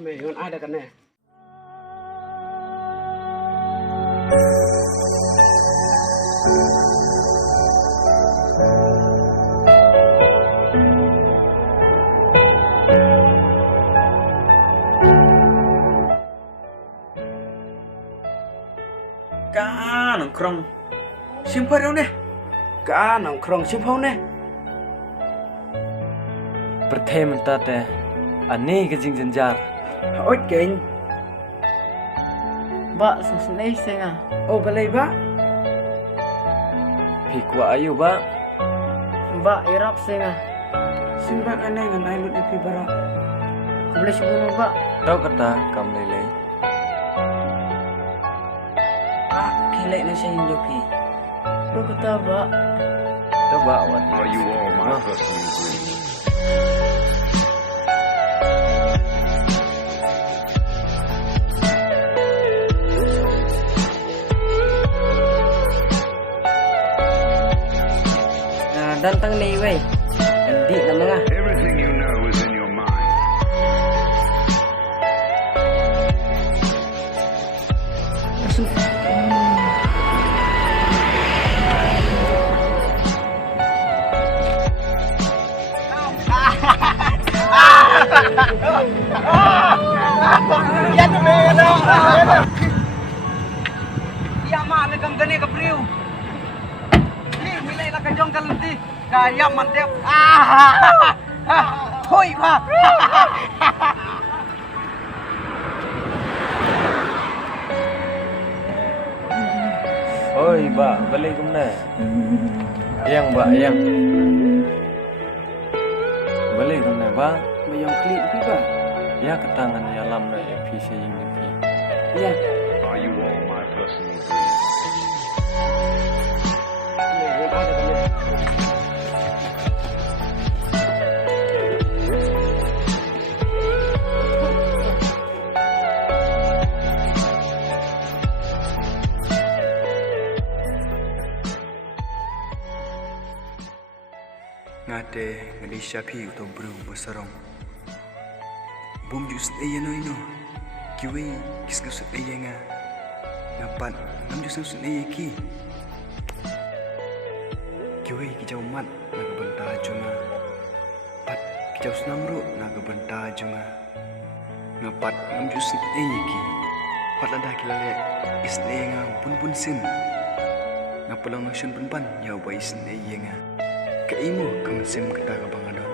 Yon ada kan ne. Cá nòng krong simpan đâu nè. Ka nongkrong simpau ne. ประเทศมันตัดแต่อันนี้ก็จริงจังจาร์ Oi ken. Ba susnay senga. Oh balai ba. พี่กว่าอายุบ้า Ba irap senga. Simba kan ne ngan ai lut di bara. Kubles buno ba. เราก็ตากำเลยเลย Ah kile na siya yung joki. Do kata ba. เราบ้าวัน Are you all my personal greetings? Dantang ni wey. Hindi na mga. Everything you know is in your mind. Ya ma na kang gani ka priu. Ni milay la ka jong kalunti. Kaya mantep. Hoy ba. โอ้ยบ้าบเลยกุมแน่ยังบ้ายังบเลยกุมแน่บ้า Mayong klik pi ba. ยากระตังอันยาลำเลยพี่เสียยิงเลยพี่ Ya. Are you all my personal greetings? Yon ada kan ne. Ngate Malaysia pi uto bru besarong. Bum jus ayano ino. Kiwi kis kusut ayanga. Ngapat nam jus kusut ayaki. Kiwi kijau mat naga benta junga. Pat kijau snamru naga benta junga. Ngapat nam jus ayaki. Pat lada kilale is ayanga pun sin. Ngapalang nasun pun pan yau bai sin ayanga. Kaimu kaman sim kita ka bangadon.